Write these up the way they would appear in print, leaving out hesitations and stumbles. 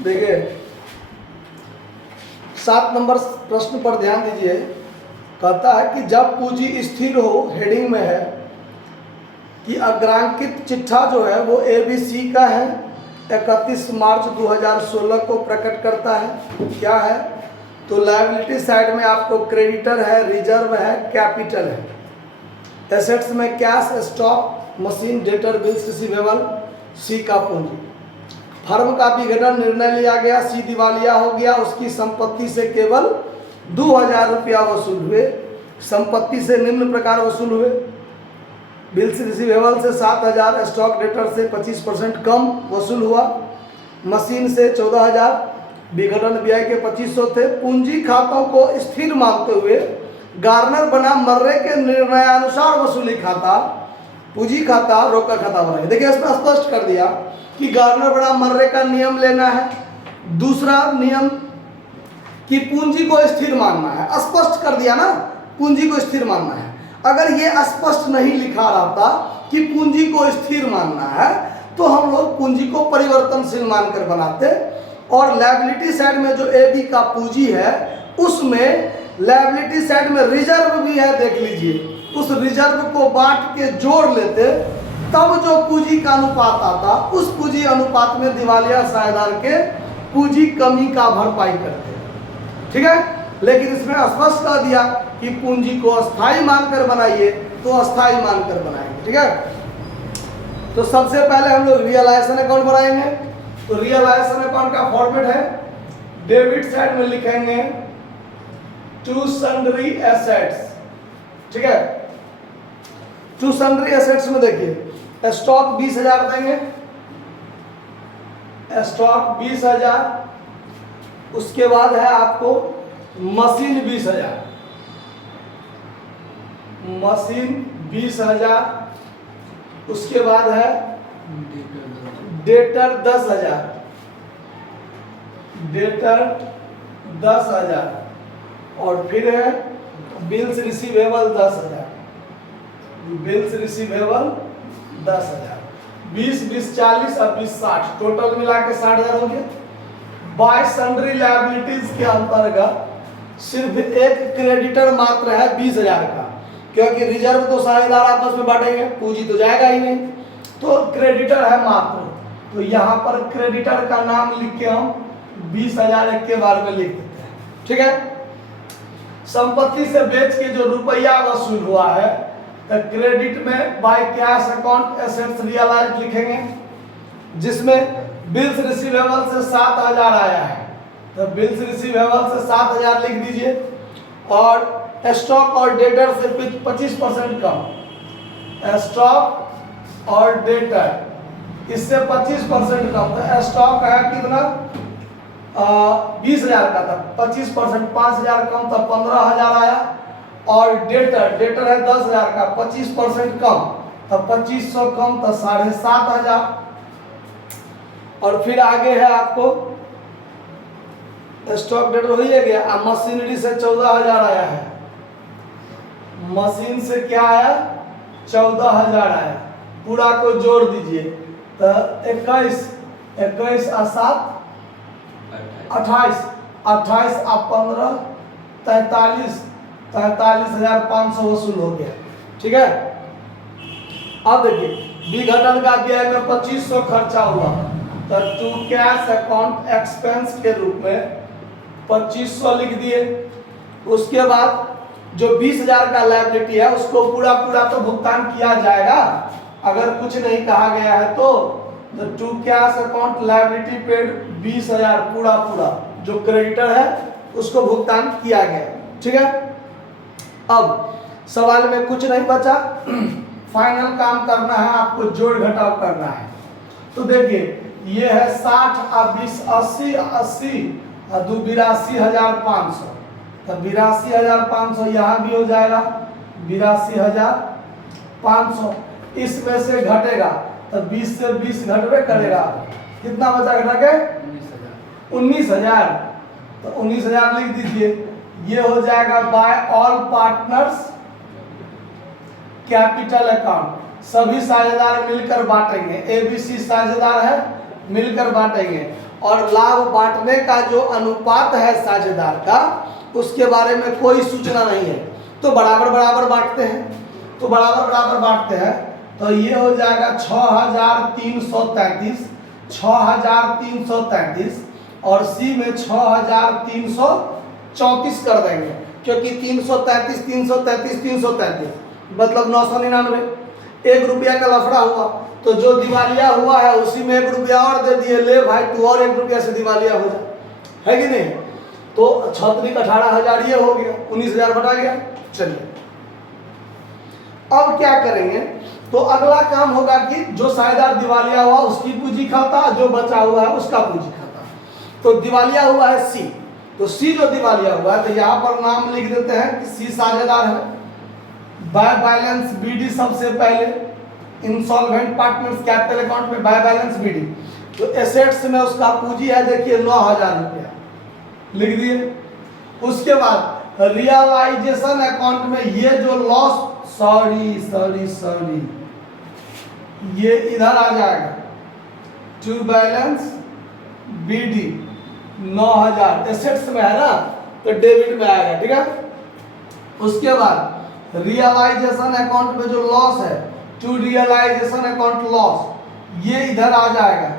देखिए 7 नंबर प्रश्न पर ध्यान दीजिए। कहता है कि जब पूंजी स्थिर हो, हेडिंग में है कि अग्रांकित चिट्ठा जो है वो ABC का है, 31 मार्च 2016 को प्रकट करता है। क्या है? तो लायबिलिटी साइड में आपको क्रेडिटर है, रिजर्व है, कैपिटल है। एसेट्स में cash, stock, machine, debtor, bills receivable, सी का पूंजी। फर्म का विघटन निर्णय लिया गया, सी दिवालिया हो गया, उसकी संपत्ति से केवल 2000 रुपया वसूल हुए। संपत्ति से निम्न प्रकार वसूल हुए: बिल्स रिसीवेबल से 7000, स्टॉक डेटर से 25% कम वसूल हुआ, मशीन से 14000, विघटन व्यय के 2500 थे। पूंजी खातों को स्थिर मानते हुए गार्नर बना मर्रे के निर्णयानुसार वसूली खाता, पूंजी खाता, रोका खाता बनाए। देखिए इसमें स्पष्ट कर दिया कि गार्नर बना मर्रे का नियम लेना है। दूसरा नियम कि पूंजी को स्थिर मानना है, स्पष्ट कर दिया ना, पूंजी को स्थिर मानना है। अगर ये स्पष्ट नहीं लिखा रहता कि पूंजी को स्थिर मानना है तो हम लोग पूंजी को परिवर्तनशील मानकर बनाते। और लायबिलिटी साइड में जो AB का पूंजी है उसमें लायबिलिटी साइड में रिजर्व भी है, देख लीजिए। उस रिजर्व को बांट के जोड़ लेते, तब जो पूंजी का अनुपात आता, उस पूंजी अनुपात में दिवालिया साझेदार के पूंजी कमी का भरपाई करते। ठीक है, लेकिन इसमें स्पष्ट कर दिया कि पूंजी को अस्थायी मानकर बनाइए, तो अस्थायी मानकर बनाएंगे। ठीक है, तो सबसे पहले हम लोग रियलाइजेशन अकाउंट बनाएंगे। तो रियलाइजेशन अकाउंट का फॉर्मेट है, डेबिट साइड में लिखेंगे टू सन्ड्री एसेट्स। ठीक है, टू सन्ड्री एसेट्स में देखिए स्टॉक 20,000 देंगे, स्टॉक 20,000। उसके बाद है आपको मशीन 20,000, मशीन 20,000। उसके बाद है डेटर 10,000, डेटर 10,000। और फिर है बिल्स रिसीवेबल 10,000, बिल्स रिसीवेबल 10,000। 20, 20, 40 और 20, 60, टोटल मिला के 60,000 हो गया। बाय सन्ड्री लायबिलिटीज के अंतर्गत सिर्फ एक क्रेडिटर मात्र है 20,000 का, क्योंकि रिजर्व तो साझेदार आपस में बांटेंगे, पूंजी तो जाएगा ही नहीं, तो क्रेडिटर है मात्र। तो यहाँ पर क्रेडिटर का नाम लिख के हम 20,000 एक के बारे में लिख देते हैं। ठीक है, संपत्ति से बेच के जो रुपया वसूल हुआ है तो क्रेडिट में by cash account assets realise लिखेंगे, जिसमें बिल्स रिसीवेबल से 7,000 आया है, तो बिल्स रिसीवेबल से 7,000 लिख दीजिए। और स्टॉक और डेटर से 25% कम, स्टॉक और डेटर इससे 25% कम। तो स्टॉक है कितना, 20,000 का था, 25% 5,000 कम, तो 15,000 आया। और डेटर है 10,000 का, 25% कम, तो 2,500 कम, तो 7,500। और फिर आगे है आपको स्टॉक डेटर हो ही गया। मशीनरी से 14,000 आया है, मशीन से क्या आया, 14,000 आया। पूरा को जोड़ दीजिए तो 21, 21 और 7 28, 28 और 15 43, 43,500 वसूल हो गया। ठीक है, अब देखिए विघटन का व्यय में 2,500 खर्चा हुआ, तो टू कैश अकाउंट एक्सपेंस के रूप में 2,500 लिख दिए। उसके बाद जो 20,000 का लायबिलिटी है उसको पूरा तो भुगतान किया जाएगा, अगर कुछ नहीं कहा गया है तो to cash account liability paid 20,000 पूरा जो क्रेडिटर है उसको भुगतान किया गया। ठीक है, अब सवाल में कुछ नहीं बचा, फाइनल काम करना है, आपको जोड़ घटाव करना है। तो देखिए ये है 60 और 20 80, 80 और 2 82,500, तो 82,500 यहाँ भी हो जाएगा, 82,500। इसमें से घटेगा तो 20 से 20 घटवे करेगा, कितना बचा घटा के 19,000, तो 19,000 लिख दीजिए। ये हो जाएगा by all partners capital account, सभी साझेदार मिलकर बांटेंगे। ABC साझेदार है, मिलकर बांटेंगे। और लाभ बांटने का जो अनुपात है साझेदार का, उसके बारे में कोई सूचना नहीं है। तो बराबर बराबर बांटते हैं, तो बराबर बराबर बांटते हैं, तो ये हो जाएगा 6333, 6333 और सी में 6334 कर देंगे, क्योंकि 333 333 333 मतलब 999। 1 रुपया का लफड़ा हुआ, तो जो दिवालिया हुआ है उसी में 1 रुपया और दे दिए, ले भाई तू और 1 रुपया से दिवालिया हो जाए, है कि नहीं। तो 36 18,000 ये हो गया, 19,000 बटा गया। चलिए अब क्या करेंगे, तो अगला काम होगा कि जो साझेदार दिवालिया हुआ उसकी पूंजी खाता, जो बचा हुआ है उसका पूंजी खाता। तो दिवालिया हुआ है सी, तो सी जो दिवालिया हुआ है, तो यहाँ पर नाम लिख देते हैं कि सी साझेदार है। बाय बैलेंस बीडी सबसे पहले, इंसॉल्वेंट पार्टनर्स कैपिटल अकाउंट में बाय बैलेंस बीडी। तो एसेट्स में उसका पूंजी है, देखिए 9,000 रुपया लिख दिए। उसके बाद रियलाइजेशन अकाउंट में ये जो लॉस, सॉरी ये इधर आ जाएगा, टू बैलेंस बीडी 9,000 एसेट्स में है ना, तो डेबिट में आएगा, ठीक है। उसके बाद रियलाइजेशन अकाउंट में जो लॉस है, टू रियलाइजेशन अकाउंट लॉस, ये इधर आ जाएगा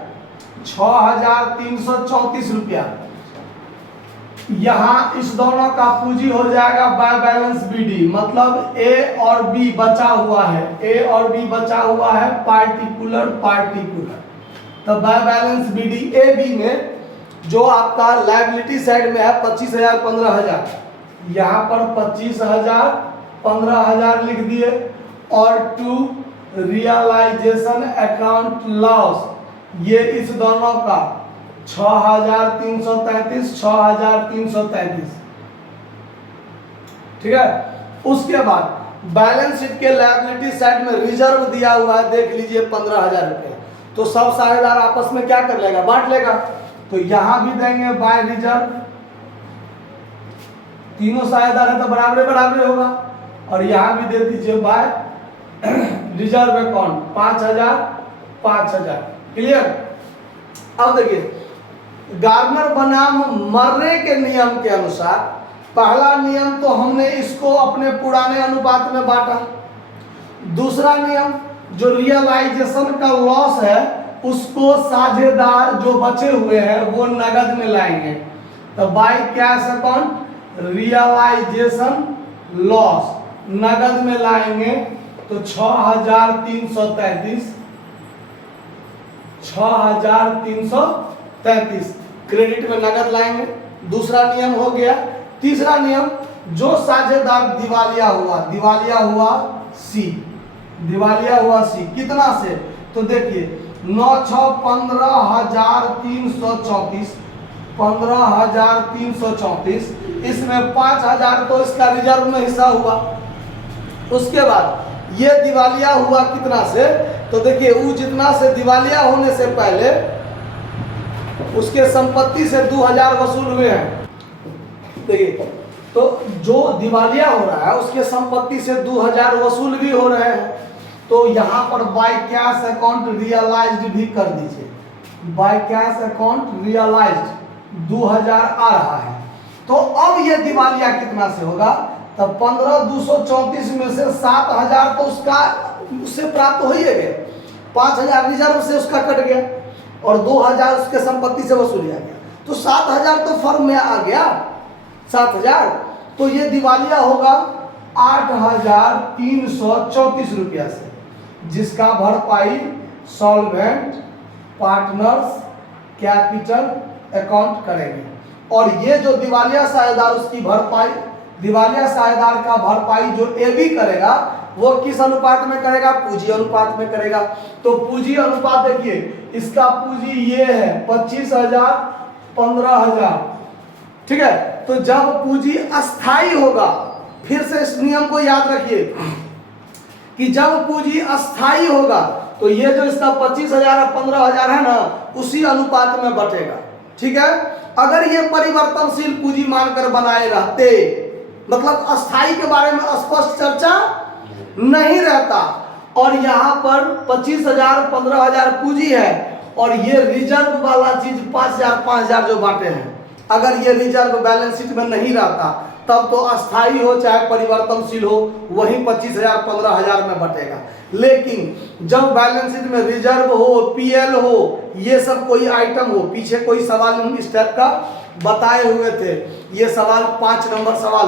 6,334 रुपया। यहाँ इस दोनों का पूंजी हो जाएगा बाय बैलेंस बीडी, मतलब ए और बी बचा हुआ है, ए और बी बचा हुआ है पार्टिकुलर। तो by balance BD A B में जो आपका लायबिलिटी साइड में है 25,000 15,000, यहाँ पर 25,000 15,000 लिख दिए। और टू रियलाइजेशन अकाउंट लॉस, ये इस दोनों का 6,333 6,333, ठीक है। उसके बाद बैलेंस शीट के लायबिलिटी साइड में रिजर्व दिया हुआ है, देख लीजिए 15,000 रुपये। तो सब साझेदार आपस में क्या कर लेगा, बांट लेगा। तो यहां भी देंगे बाय रिजर्व, तीनों साझेदार है तो बराबर बराबर होगा। और यहां भी दे दीजिए बाय रिजर्व अकाउंट 5,000 5,000, क्लियर। अब देखिए गार्नर बनाम मर्रे के नियम के अनुसार, पहला नियम तो हमने इसको अपने पुराने अनुपात में बांटा। दूसरा नियम जो रियलाइजेशन का लॉस है उसको साझेदार जो बचे हुए हैं वो नगद में लाएंगे। तो by cash account realisation loss नगद में लाएंगे, तो 6,333 क्रेडिट में नगद लाएंगे। दूसरा नियम हो गया। तीसरा नियम, जो साझेदार दिवालिया हुआ सी, दिवालिया हुआ सी कितना से, तो देखिए 15,334 15,334, इसमें 5,000 तो इसका रिजर्व में हिस्सा हुआ। उसके बाद ये दिवालिया हुआ कितना से, तो देखिए वो जितना से दिवालिया होने से पहले उसके संपत्ति से 2,000 वसूल हुए हैं। देखिए तो जो दिवालिया हो रहा है उसके संपत्ति से 2,000 वसूल भी हो रहे हैं। तो यहाँ पर बाय कैश अकाउंट रियलाइज्ड भी कर दीजिए। बाय कैश अकाउंट रियलाइज्ड 2,000 आ रहा है। तो अब ये दिवालिया कितना से होगा, तब 15,234 में से 7,000 तो उससे प्राप्त हो ही गए, 5,000 रिजर्व से उसका कट गया और 2,000 उसके संपत्ति से वसूल किया गया। तो 7,000 तो फर्म में आ गया, 7,000। तो ये दिवालिया होगा 8,334 रुपया से, जिसका भरपाई सॉल्वेंट पार्टनर्स कैपिटल अकाउंट करेंगे। और ये जो दिवालिया साझेदार उसकी भरपाई, दिवालिया साझेदार का भरपाई जो एबी करेगा वो किस अनुपात में करेगा, पूंजी अनुपात में करेगा। तो पूंजी अनुपात देखिए, इसका पूंजी ये है 25,000 15,000, ठीक है। तो जब पूंजी अस्थाई होगा, फिर से इस नियम को याद रखिए कि जब पूंजी अस्थाई होगा तो ये जो इसका 25,000 और 15,000 है ना, उसी अनुपात में बटेगा, ठीक है। अगर ये परिवर्तनशील पूंजी मानकर बनाए रहते, मतलब अस्थाई के बारे में स्पष्ट चर्चा नहीं रहता, और यहाँ पर 25,000 15,000 पूंजी है और ये रिजर्व वाला चीज 5,000 जो बांटे हैं, अगर ये रिजर्व बैलेंस शीट में नहीं रहता तब तो अस्थाई हो चाहे परिवर्तनशील हो वही 25,000 15,000 में बटेगा। लेकिन जब बैलेंस शीट में रिजर्व हो, पीएल हो, ये सब कोई आइटम हो, पीछे कोई सवाल हम इस टाइप का बताए हुए थे, ये सवाल 5 नंबर सवाल,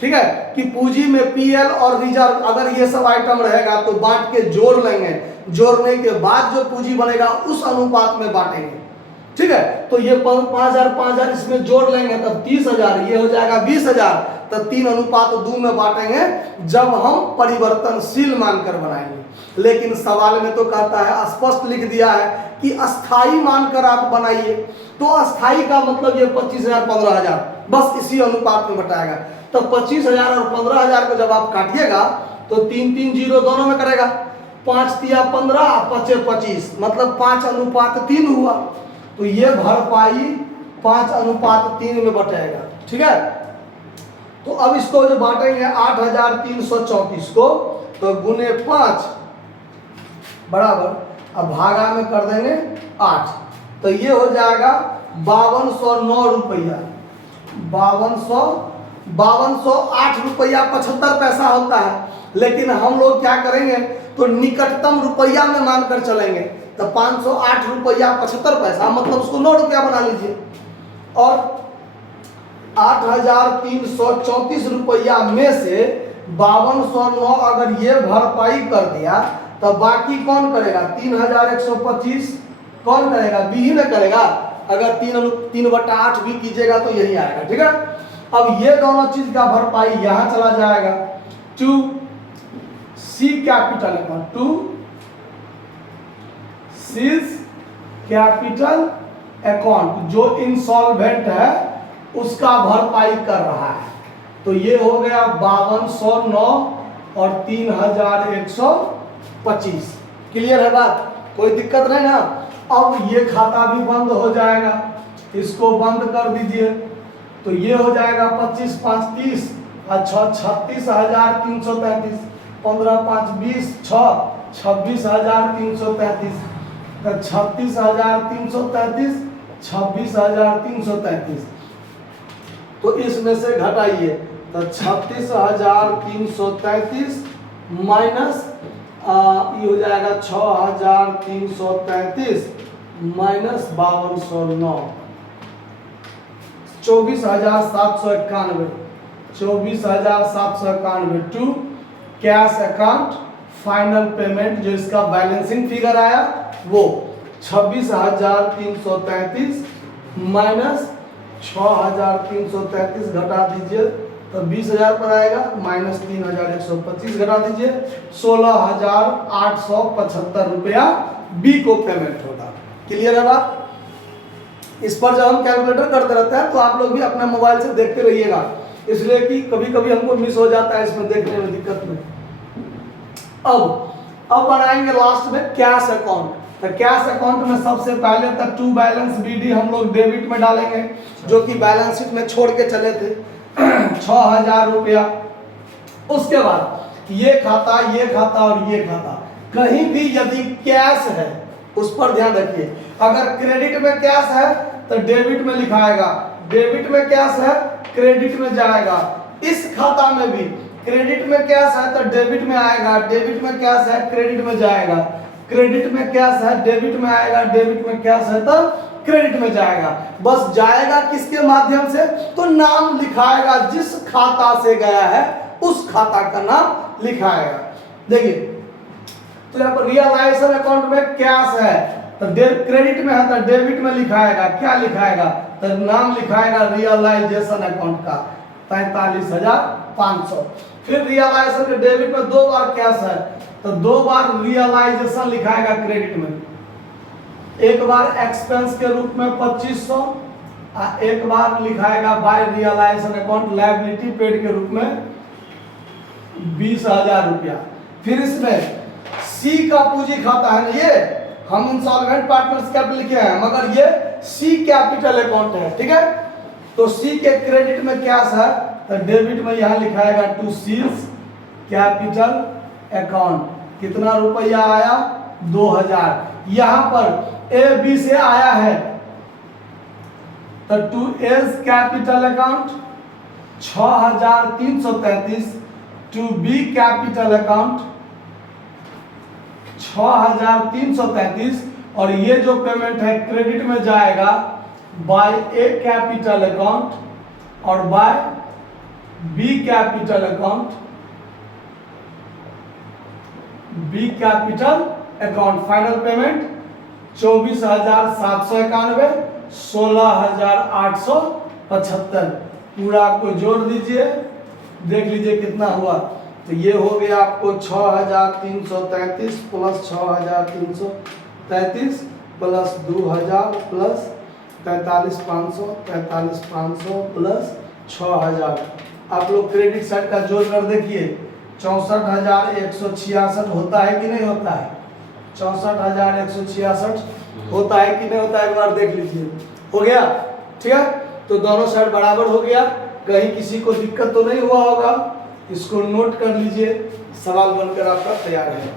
ठीक है, कि पूंजी में पीएल और रिजर्व अगर ये सब आइटम रहेगा तो बांट के जोड़ लेंगे, जोड़ने के बाद जो पूंजी बनेगा उस अनुपात में बांटेंगे, ठीक है। तो ये 5,000 इसमें जोड़ लेंगे तब 30,000, ये हो जाएगा 20,000, तब 3:2 में बांटेंगे जब हम परिवर्तनशील मानकर बनाएंगे। लेकिन सवाल में तो कहता है, स्पष्ट लिख दिया है कि अस्थाई मानकर आप बनाइए, तो अस्थाई का मतलब ये 25,000 15,000 बस इसी अनुपात में बटाएगा। तो 25,000 और 15,000 को जब आप काटिएगा तो 3 3 0 दोनों में करेगा, 5 तिया 15 5 25 मतलब 5:3 हुआ। तो ये भरपाई 5:3 में बटेगा, ठीक है। तो अब इसको जो बांटेंगे 8,334 को, तो गुने 5 बराबर, अब भागा में कर देंगे 8, तो ये हो जाएगा 5209 रुपया, 5208 रुपया 75 पैसा होता है। लेकिन हम लोग क्या करेंगे तो निकटतम रुपया में मानकर चलेंगे, तो 508 रुपया 75 पैसा मतलब उसको 9 रुपया बना लीजिए, और 8,334 रुपया में से 5209 अगर ये भरपाई कर दिया तो बाकी कौन करेगा, 3,125 कौन करेगा, बी ही में करेगा। अगर 3/8 भी कीजिएगा तो यही आएगा, ठीक है। अब ये दोनों चीज का भरपाई यहां चला जाएगा, टू सी कैपिटल टू सील्स कैपिटल अकाउंट जो इंसॉल्वेंट है उसका भरपाई कर रहा है। तो ये हो गया 5209 और 3,125। क्लियर है बात, कोई दिक्कत नहीं ना। अब ये खाता भी बंद हो जाएगा, इसको बंद कर दीजिए, तो ये हो जाएगा 25 5 30, अच्छा 36,333, 15 5 20, 26,333, 36,333, 26,333, तो इसमें से घटाइए, तो 36,333 माइनस ये हो जाएगा 6,333 minus 5209, 24,791, 24,791 to cash account final payment जो इसका बैलेंसिंग फिगर आया वो 26,333 माइनस 6,333 घटा दीजिए तो 20,000 पर आएगा, माइनस 3,125 घटा दीजिए 16,875 रुपया बी को पेमेंट होगा। क्लियर है बात। इस पर जब हम कैलकुलेटर करते रहते हैं तो आप लोग भी अपना मोबाइल से देखते रहिएगा, इसलिए कि कभी कभी हमको मिस हो जाता है इसमें देखने में दिक्कत में। अब बनाएंगे लास्ट में कैश अकाउंट। तो कैश अकाउंट में सबसे पहले तक टू बैलेंस बीडी हम लोग डेबिट में डालेंगे जो कि बैलेंस शीट में छोड़ के चले थे 6,000 रुपया। उसके बाद ये खाता और ये खाता कहीं भी यदि कैश है उस पर ध्यान रखिए। अगर क्रेडिट में कैश है तो डेबिट में लिखाएगा, डेबिट में कैश है क्रेडिट में जाएगा। इस खाता में भी क्रेडिट में कैश है तो डेबिट में आएगा, डेबिट में कैश है क्रेडिट में जाएगा, क्रेडिट में कैश है डेबिट में आएगा, डेबिट में कैश है तो क्रेडिट में जाएगा। बस जाएगा किसके माध्यम से, तो नाम लिखाएगा, जिस खाता से गया है उस खाता का नाम लिखाएगा। देखिए तो यहाँ पर रियलाइजेशन अकाउंट में कैश है तो क्रेडिट में है तो डेबिट में लिखाएगा, क्या लिखाएगा तो नाम लिखाएगा रियलाइजेशन अकाउंट का 43,500। फिर रियलाइजेशन के डेबिट में 2 बार कैश है तो 2 बार रियलाइजेशन लिखाएगा क्रेडिट में, एक बार एक्सपेंस के रूप में 2500, एक बार लिखाएगा by realization account liability paid के रूप में 20,000 रुपया। फिर इसमें सी का पूंजी खाता है, ये हम इंसॉल्वेंट पार्टनर्स कैपिटल लिखे हैं मगर ये सी कैपिटल अकाउंट है, ठीक है। तो सी के क्रेडिट में कैश है तो डेबिट में यहां लिखाएगा टू सील्स कैपिटल अकाउंट, कितना रुपया आया 2,000। यहां पर ए बी से आया है तो to A's capital account 6333, to B capital account 6333, और ये जो पेमेंट है क्रेडिट में जाएगा बाय ए कैपिटल अकाउंट और by B capital account, B capital account. Final payment 24,791, 16,875। पूरा आपको जोड़ दीजिए, देख लीजिए कितना हुआ। तो ये हो गया आपको 6,333 प्लस 6,333 प्लस 2,000 प्लस 43,500, 43,500 प्लस 6,000। आप लोग क्रेडिट साइड का जोड़ कर देखिए, 64,166 होता है कि नहीं होता है? 64,166 होता है कि नहीं होता है? एक बार देख लीजिए। हो गया? ठीक है, तो दोनों साइड बराबर हो गया। कहीं किसी को दिक्कत तो नहीं हुआ होगा, इसको नोट कर लीजिए, सवाल बनकर आपका तैयार है।